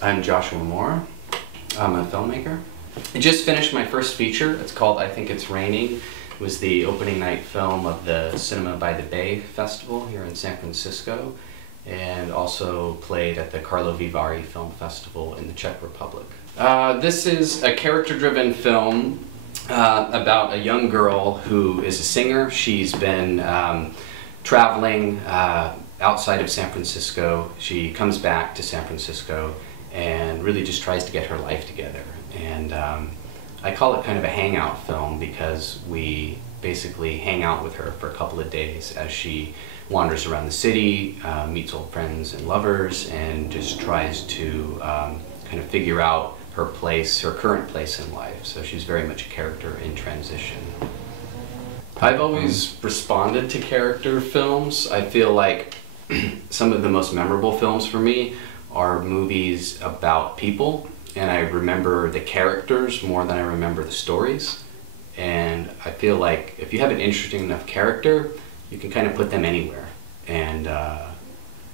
I'm Joshua Moore. I'm a filmmaker. I just finished my first feature. It's called I Think It's Raining. It was the opening night film of the Cinema by the Bay Festival here in San Francisco, and also played at the Karlovy Vary Film Festival in the Czech Republic. This is a character-driven film about a young girl who is a singer. She's been traveling outside of San Francisco. She comes back to San Francisco and really just tries to get her life together. And I call it kind of a hangout film because we basically hang out with her for a couple of days as she wanders around the city, meets old friends and lovers, and just tries to kind of figure out her place, her current place in life. So she's very much a character in transition. I've always responded to character films. I feel like some of the most memorable films for me are movies about people, and I remember the characters more than I remember the stories. And I feel like if you have an interesting enough character, you can kind of put them anywhere, and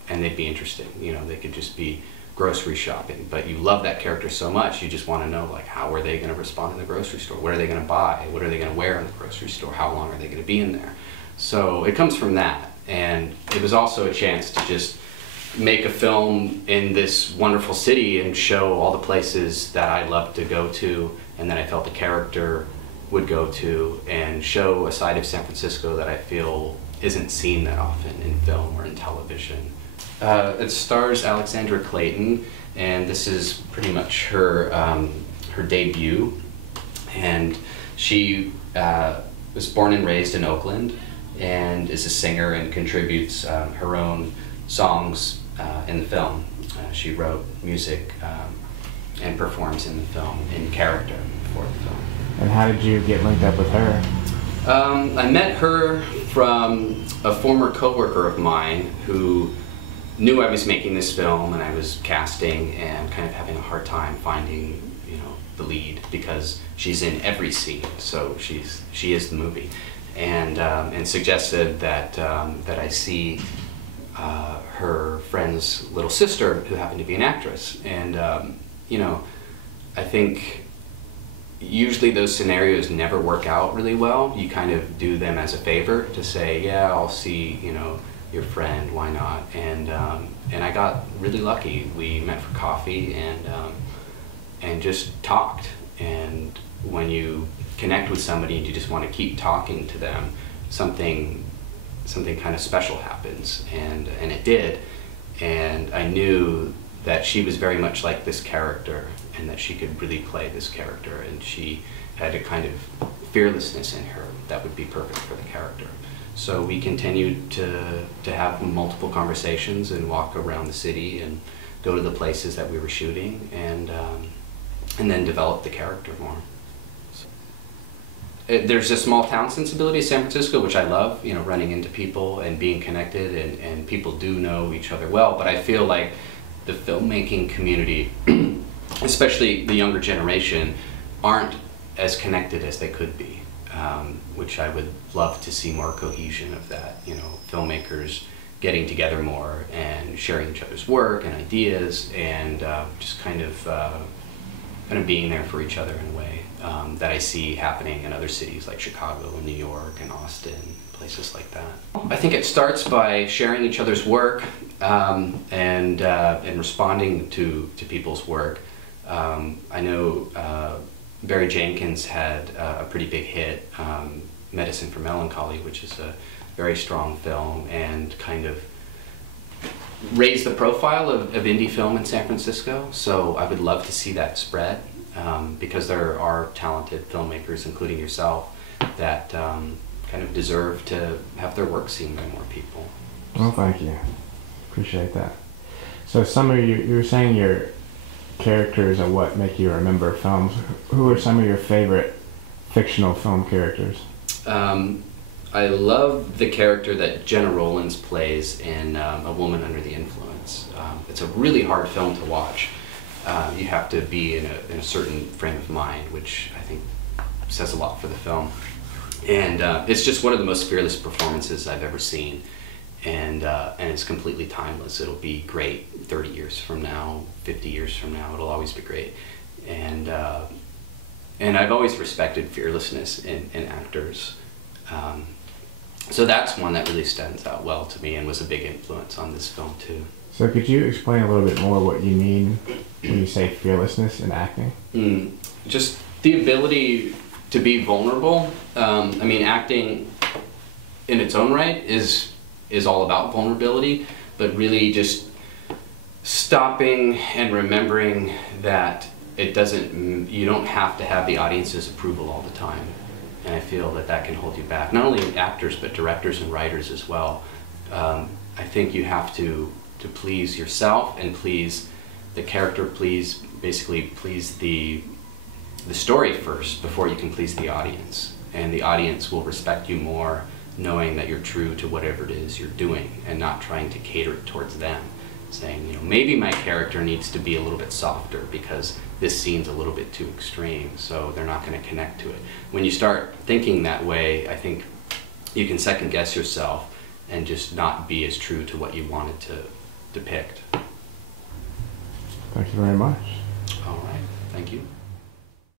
they'd be interesting. You know, they could just be grocery shopping, but you love that character so much, you just want to know, like, how are they going to respond in the grocery store? What are they going to buy? What are they going to wear in the grocery store? How long are they going to be in there? So it comes from that, and it was also a chance to just make a film in this wonderful city and show all the places that I love to go to and that I felt the character would go to, and show a side of San Francisco that I feel isn't seen that often in film or in television. It stars Alexandra Clayton, and this is pretty much her her debut. And she was born and raised in Oakland and is a singer and contributes her own songs in the film. She wrote music and performs in the film in character for the film. And how did you get linked up with her? I met her from a former coworker of mine who knew I was making this film and I was casting and kind of having a hard time finding, you know, the lead because she's in every scene, so she is the movie, and suggested that that I see her friend's little sister, who happened to be an actress. And you know, I think usually those scenarios never work out really well. You kind of do them as a favor to say, yeah, I'll see, you know, your friend, why not? And I got really lucky. We met for coffee and just talked. And when you connect with somebody and you just want to keep talking to them, something kind of special happens, and it did. And I knew that she was very much like this character, and that she could really play this character, and she had a kind of fearlessness in her that would be perfect for the character. So we continued to have multiple conversations and walk around the city and go to the places that we were shooting, and then develop the character more. There's a small town sensibility of San Francisco, which I love, you know, running into people and being connected, and people do know each other well, but I feel like the filmmaking community, especially the younger generation, aren't as connected as they could be, which I would love to see more cohesion of that, you know, filmmakers getting together more and sharing each other's work and ideas, and just kind of being there for each other in a way that I see happening in other cities like Chicago and New York and Austin, places like that. I think it starts by sharing each other's work and responding to people's work. I know Barry Jenkins had a pretty big hit, Medicine for Melancholy, which is a very strong film, and kind of raised the profile of indie film in San Francisco. So I would love to see that spread, because there are talented filmmakers, including yourself, that kind of deserve to have their work seen by more people. Well, thank you. Appreciate that. So some of you were saying your characters are what make you remember films. Who are some of your favorite fictional film characters? I love the character that Jenna Rollins plays in A Woman Under the Influence. It's a really hard film to watch. You have to be in a certain frame of mind, which I think says a lot for the film. And it's just one of the most fearless performances I've ever seen. and it's completely timeless. It'll be great 30 years from now, 50 years from now. It'll always be great. And I've always respected fearlessness in actors. So that's one that really stands out well to me and was a big influence on this film too. So could you explain a little bit more what you mean when you say fearlessness in acting? Just the ability to be vulnerable. I mean, acting in its own right is all about vulnerability, but really just stopping and remembering that you don't have to have the audience's approval all the time. And I feel that can hold you back. Not only actors, but directors and writers as well. I think you have to please yourself and please the character, basically please the story first before you can please the audience. And the audience will respect you more knowing that you're true to whatever it is you're doing and not trying to cater it towards them. Saying, you know, maybe my character needs to be a little bit softer because this scene's a little bit too extreme, so they're not going to connect to it. When you start thinking that way, I think you can second guess yourself and just not be as true to what you wanted to depict. Thank you very much. All right, thank you.